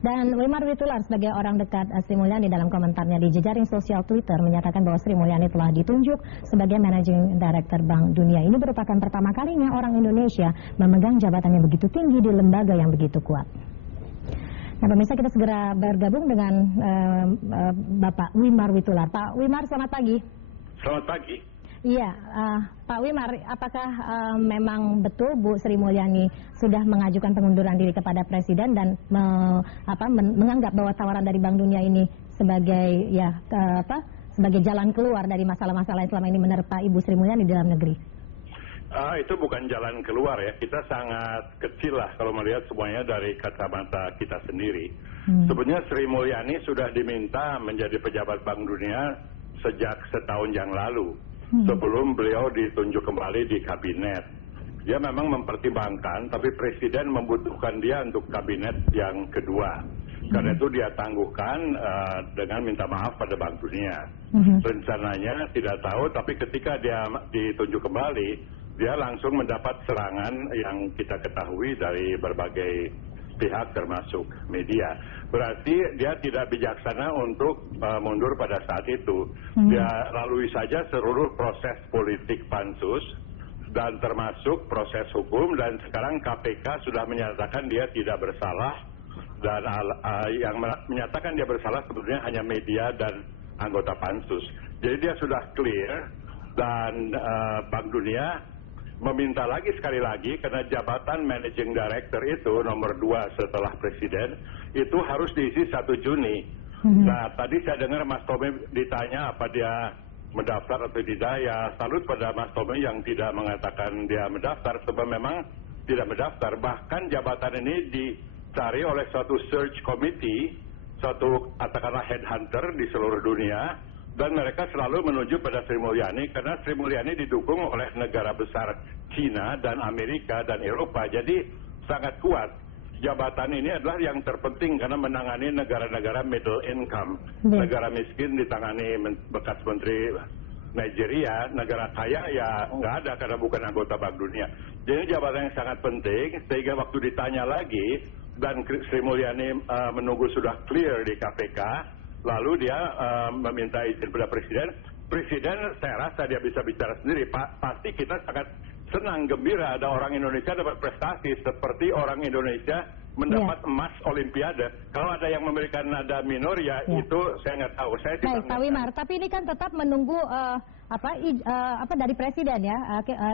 Dan Wimar Witular sebagai orang dekat Sri Mulyani dalam komentarnya di jejaring sosial Twitter menyatakan bahwa Sri Mulyani telah ditunjuk sebagai Managing Director Bank Dunia. Ini merupakan pertama kalinya orang Indonesia memegang jabatan yang begitu tinggi di lembaga yang begitu kuat. Nah, pemirsa, kita segera bergabung dengan Bapak Wimar Witular. Pak Wimar, selamat pagi. Selamat pagi. Iya, Pak Wimar, apakah memang betul Bu Sri Mulyani sudah mengajukan pengunduran diri kepada Presiden dan menganggap bahwa tawaran dari Bank Dunia ini sebagai sebagai jalan keluar dari masalah-masalah yang selama ini menerpa Ibu Sri Mulyani di dalam negeri? Itu bukan jalan keluar ya. Kita sangat kecil lah kalau melihat semuanya dari kacamata kita sendiri. Sebenarnya Sri Mulyani sudah diminta menjadi pejabat Bank Dunia sejak setahun yang lalu. Sebelum beliau ditunjuk kembali di kabinet. Dia memang mempertimbangkan, tapi Presiden membutuhkan dia untuk kabinet yang kedua. Karena itu dia tangguhkan dengan minta maaf pada Bank Dunia. Rencananya tidak tahu, tapi ketika dia ditunjuk kembali, dia langsung mendapat serangan yang kita ketahui dari berbagai pihak termasuk media. Berarti dia tidak bijaksana untuk mundur pada saat itu. Dia lalui saja seluruh proses politik pansus dan termasuk proses hukum, dan sekarang KPK sudah menyatakan dia tidak bersalah, dan yang menyatakan dia bersalah sebetulnya hanya media dan anggota pansus. Jadi dia sudah clear, dan Bank Dunia meminta lagi sekali lagi karena jabatan Managing Director itu nomor 2 setelah Presiden itu harus diisi 1 Juni. Nah, tadi saya dengar Mas Tommy ditanya apa dia mendaftar atau tidak. Ya, salut pada Mas Tommy yang tidak mengatakan dia mendaftar, sebab memang tidak mendaftar. Bahkan jabatan ini dicari oleh suatu search committee, suatu katakanlah headhunter di seluruh dunia. Dan mereka selalu menuju pada Sri Mulyani karena Sri Mulyani didukung oleh negara besar Cina dan Amerika dan Eropa. Jadi sangat kuat. Jabatan ini adalah yang terpenting karena menangani negara-negara middle income. Negara miskin ditangani bekas menteri Nigeria, negara kaya ya nggak ada karena bukan anggota Bank Dunia. Jadi jabatan yang sangat penting, sehingga waktu ditanya lagi dan Sri Mulyani menunggu sudah clear di KPK, lalu dia meminta izin pada Presiden. Presiden saya rasa dia bisa bicara sendiri. Pasti kita sangat senang, gembira ada orang Indonesia dapat prestasi seperti orang Indonesia mendapat emas Olimpiade. Kalau ada yang memberikan nada minor ya itu saya nggak tahu. Saya Baik, Pak Wimar, tapi ini kan tetap menunggu dari Presiden ya,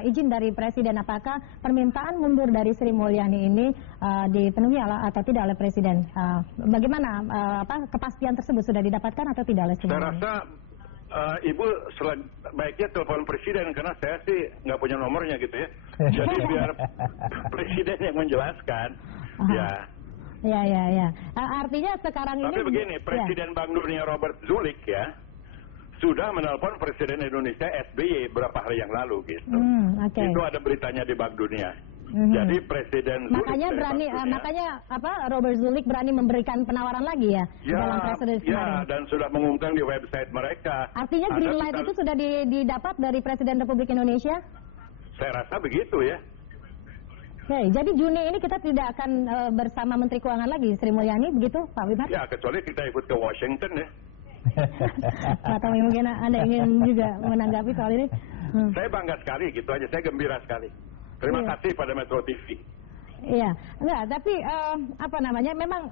izin dari Presiden. Apakah permintaan mundur dari Sri Mulyani ini dipenuhi atau tidak oleh Presiden? Bagaimana kepastian tersebut sudah didapatkan atau tidak oleh Sri Mulyani? Saya rasa Ibu baiknya telepon Presiden, karena saya sih nggak punya nomornya gitu ya. Jadi biar Presiden yang menjelaskan. Ya. Artinya sekarang ini. Tapi begini, Presiden Bank Dunia Robert Zulik ya sudah menelpon Presiden Indonesia SBY beberapa hari yang lalu gitu. Itu ada beritanya di Bank Dunia. Jadi Presiden Zulik makanya Robert Zulik berani memberikan penawaran lagi ya dalam Presiden kemarin. Ya, dan sudah mengumumkan di website mereka. Artinya green light itu sudah didapat dari Presiden Republik Indonesia? Saya rasa begitu ya. Jadi Juni ini kita tidak akan bersama Menteri Keuangan lagi, Sri Mulyani, begitu Pak Wimar? Ya, kecuali kita ikut ke Washington ya. Atau mungkin Anda ingin juga menanggapi soal ini? Saya bangga sekali, gitu aja. Saya gembira sekali. Terima kasih pada Metro TV. Iya, enggak, tapi memang